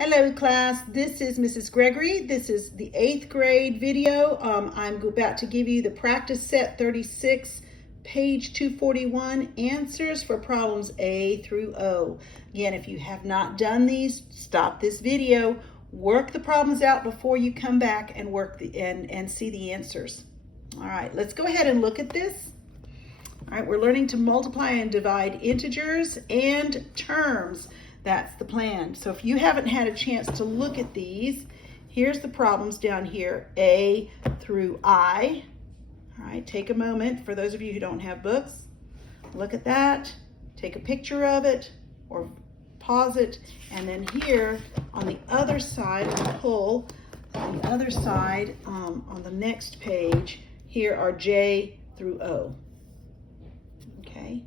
Hello class, this is Mrs. Gregory. This is the 8th grade video. I'm about to give you the practice set 36, page 241, answers for problems A through O. Again, if you have not done these, stop this video, work the problems out before you come back and work and see the answers. All right, let's go ahead and look at this. All right, we're learning to multiply and divide integers and terms. That's the plan. So if you haven't had a chance to look at these, here's the problems down here, A through I. All right, take a moment for those of you who don't have books. Look at that, take a picture of it or pause it, and then here on the other side, pull on the other side on the next page, here are J through O. Okay.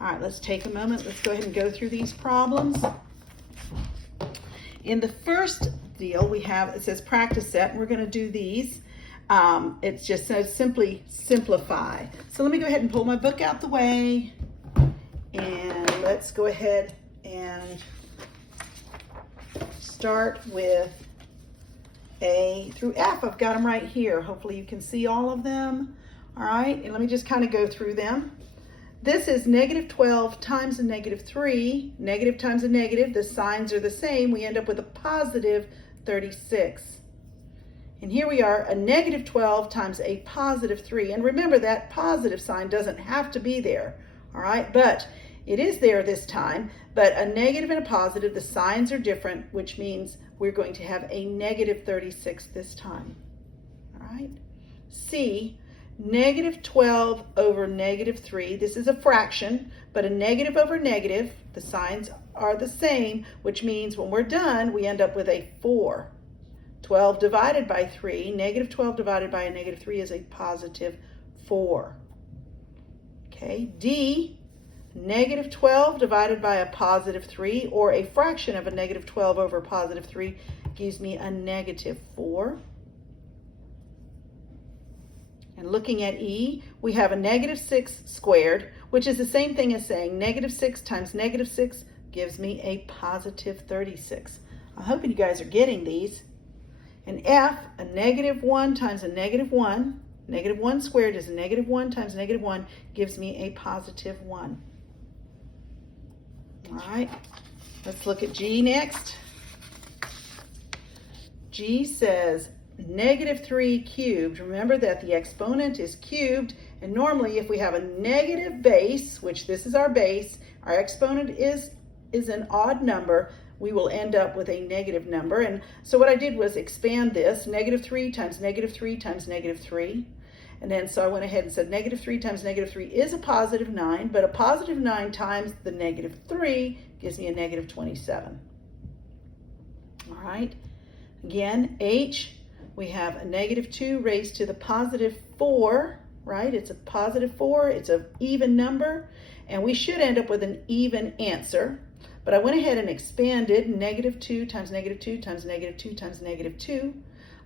All right, let's take a moment. Let's go ahead and go through these problems. In the first deal, we have, it says practice set, and we're going to do these. It just says simply simplify. So let me go ahead and pull my book out the way, and let's go ahead and start with A through F. I've got them right here. Hopefully you can see all of them. All right, and let me just kind of go through them. This is negative 12 times a negative 3. Negative times a negative, the signs are the same. We end up with a positive 36. And here we are, a negative 12 times a positive 3. And remember, that positive sign doesn't have to be there, all right? But it is there this time. But a negative and a positive, the signs are different, which means we're going to have a negative 36 this time, all right? C, negative 12 over negative 3. This is a fraction, but a negative over negative, the signs are the same, which means when we're done, we end up with a 4. 12 divided by 3, negative 12 divided by a negative 3 is a positive 4. Okay, D, negative 12 divided by a positive 3, or a fraction of a negative 12 over a positive 3 gives me a negative 4. And looking at E, we have a negative 6 squared, which is the same thing as saying negative 6 times negative 6 gives me a positive 36. I'm hoping you guys are getting these. And F, a negative 1 times a negative 1. Negative 1 squared is a negative 1 times negative 1 gives me a positive 1. All right, let's look at G next. G says negative 3 cubed. Remember that the exponent is cubed, and normally if we have a negative base, which this is our base, our exponent is an odd number, we will end up with a negative number. And so what I did was expand this, negative 3 times negative 3 times negative 3. And then so I went ahead and said negative 3 times negative 3 is a positive 9, but a positive 9 times the negative 3 gives me a negative 27. All right, again, H, we have a negative 2 raised to the positive 4, right? It's a positive 4, it's an even number, and we should end up with an even answer. But I went ahead and expanded negative 2 times negative 2 times negative 2 times negative 2.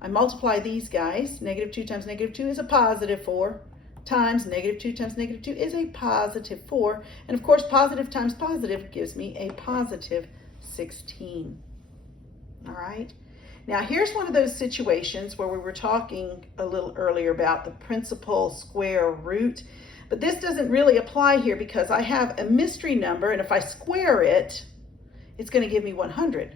I multiply these guys. Negative 2 times negative 2 is a positive 4, times negative 2 times negative 2 is a positive 4. And of course, positive times positive gives me a positive 16. All right. Now here's one of those situations where we were talking a little earlier about the principal square root, but this doesn't really apply here because I have a mystery number, and if I square it, it's going to give me 100.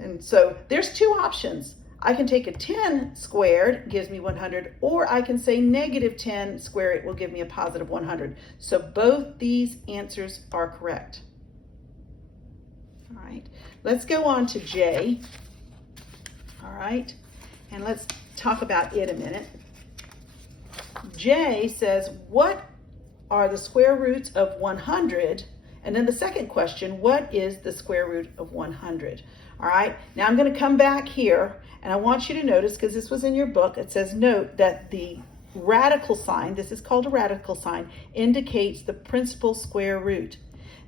And so there's two options. I can take a 10 squared, gives me 100, or I can say negative 10 square it will give me a positive 100. So both these answers are correct. All right, let's go on to J. All right, and let's talk about it a minute. J says, what are the square roots of 100? And then the second question, what is the square root of 100? All right, now I'm going to come back here, and I want you to notice, because this was in your book, it says note that the radical sign, this is called a radical sign, indicates the principal square root.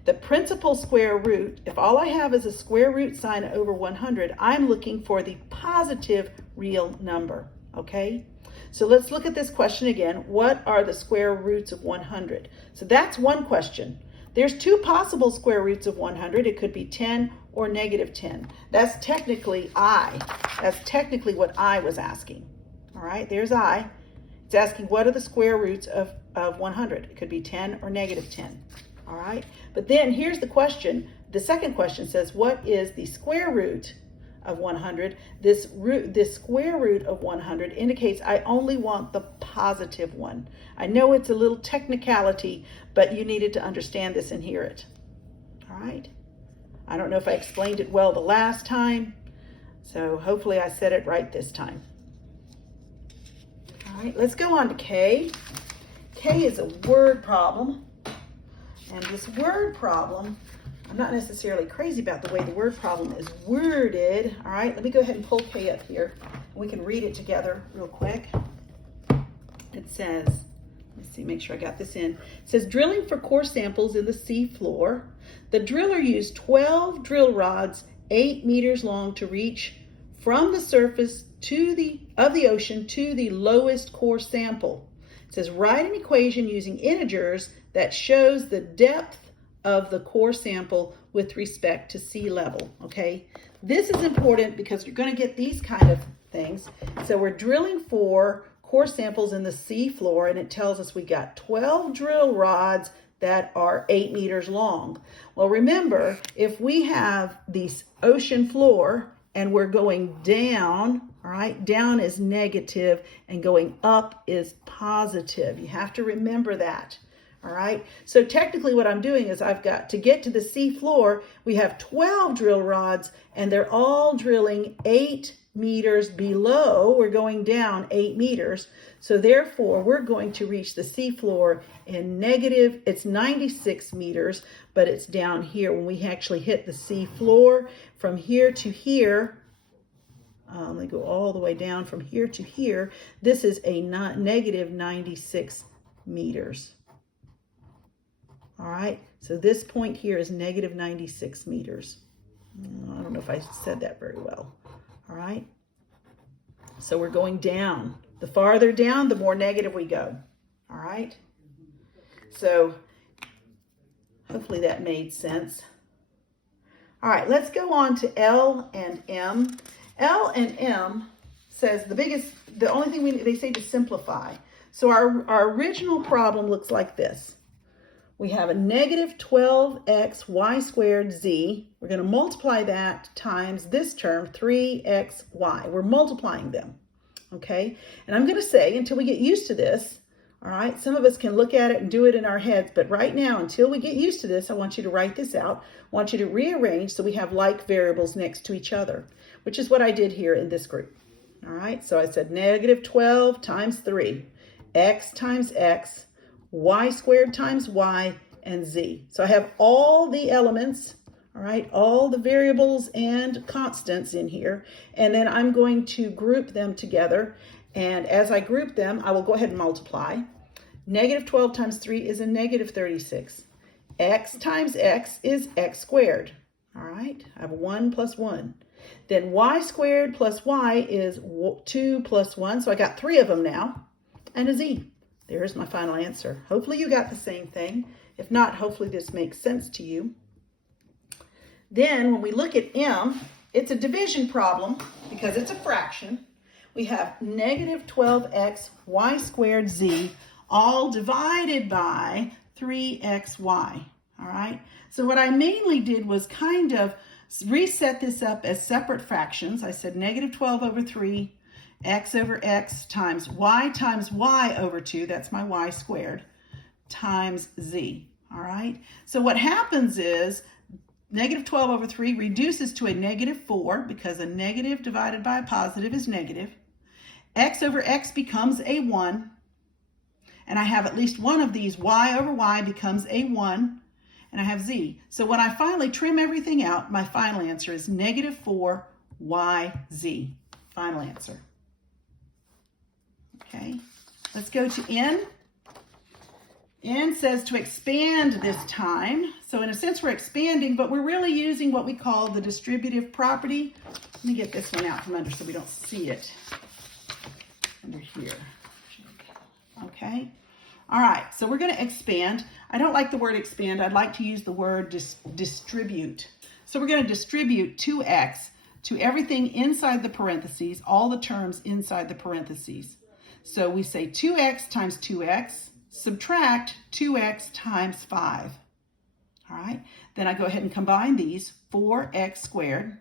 The principal square root, if all I have is a square root sign over 100, I'm looking for the positive real number, okay? So let's look at this question again. What are the square roots of 100? So that's one question. There's two possible square roots of 100. It could be 10 or negative 10? That's technically I. That's technically what I was asking. All right, there's I. It's asking what are the square roots of 100? It could be 10 or negative 10. All right, but then here's the question. The second question says, what is the square root of 100? This square root of 100 indicates I only want the positive one. I know it's a little technicality, but you needed to understand this and hear it. All right. I don't know if I explained it well the last time, so hopefully I said it right this time. All right, let's go on to K. K is a word problem. And this word problem, I'm not necessarily crazy about the way the word problem is worded. All right, let me go ahead and pull K up here. We can read it together real quick. It says, let's see, make sure I got this in. It says, drilling for core samples in the sea floor. The driller used 12 drill rods, 8 meters long, to reach from the surface of the ocean to the lowest core sample. It says, write an equation using integers that shows the depth of the core sample with respect to sea level, okay? This is important because you're going to get these kind of things. So we're drilling for core samples in the sea floor, and it tells us we got 12 drill rods that are 8 meters long. Well, remember, if we have this ocean floor and we're going down, all right, down is negative and going up is positive. You have to remember that. All right, so technically what I'm doing is I've got to get to the sea floor. We have 12 drill rods and they're all drilling 8 meters below. We're going down 8 meters. So therefore we're going to reach the sea floor in negative, it's 96 meters, but it's down here when we actually hit the sea floor. From here to here, let me go all the way down from here to here. This is a negative 96 meters. All right, so this point here is negative 96 meters. I don't know if I said that very well. All right, so we're going down. The farther down, the more negative we go. All right, so hopefully that made sense. All right, let's go on to L and M. L and M says the only thing they say to simplify. So our original problem looks like this. We have a negative 12x y squared z. We're going to multiply that times this term, 3xy. We're multiplying them, okay? And I'm going to say, until we get used to this, all right, some of us can look at it and do it in our heads, but right now, until we get used to this, I want you to write this out. I want you to rearrange so we have like variables next to each other, which is what I did here in this group. All right, so I said negative 12 times 3, x times x, y squared times y, and z. So I have all the elements, all right, all the variables and constants in here, and then I'm going to group them together. And as I group them, I will go ahead and multiply. Negative 12 times 3 is a negative 36. X times x is x squared. All right, I have 1 plus 1. Then y squared plus y is 2 plus 1. So I got 3 of them now, and a z. There's my final answer. Hopefully you got the same thing. If not, hopefully this makes sense to you. Then when we look at M, it's a division problem because it's a fraction. We have negative 12x y squared z all divided by 3xy. All right. So what I mainly did was kind of reset this up as separate fractions. I said negative 12 over 3, x over x times y over 2, that's my y squared, times z. All right. So what happens is negative 12 over 3 reduces to a negative 4 because a negative divided by a positive is negative. X over x becomes a 1. And I have at least one of these. Y over y becomes a 1. And I have z. So when I finally trim everything out, my final answer is negative 4yz. Final answer. Okay, let's go to N. N says to expand this time. So in a sense, we're expanding, but we're really using what we call the distributive property. Let me get this one out from under so we don't see it under here. Okay. All right, so we're going to expand. I don't like the word expand. I'd like to use the word distribute. So we're going to distribute 2x to everything inside the parentheses, all the terms inside the parentheses. So we say 2x times 2x, subtract 2x times 5. All right, then I go ahead and combine these, 4x squared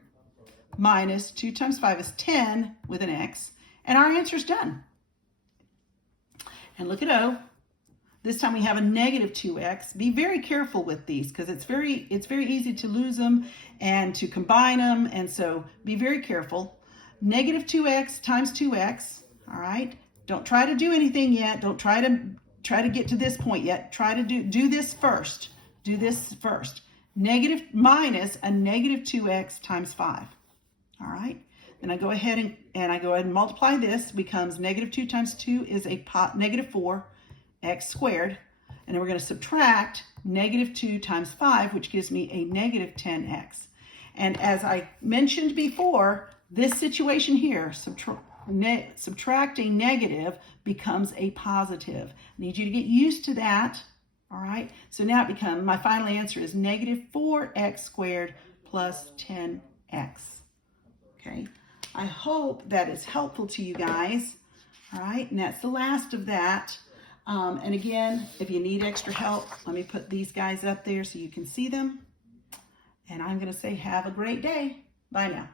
minus 2 times 5 is 10 with an x, and our answer's done. And look at O. This time we have a negative 2x. Be very careful with these because it's very easy to lose them and to combine them, and so be very careful. Negative 2x times 2x, all right? Don't try to do anything yet. Don't try to get to this point yet. Try to do this first. Do this first. Negative minus a negative 2x times 5. All right? Then I go ahead and multiply this. Becomes negative 2 times 2 is a negative 4x squared. And then we're going to subtract negative 2 times 5, which gives me a negative 10x. And as I mentioned before, this situation here, subtracting negative becomes a positive. I need you to get used to that. All right, so now it becomes, my final answer is negative 4x squared plus 10x. Okay, I hope that is helpful to you guys. All right, and that's the last of that. And again, if you need extra help, let me put these guys up there so you can see them. And I'm going to say have a great day. Bye now.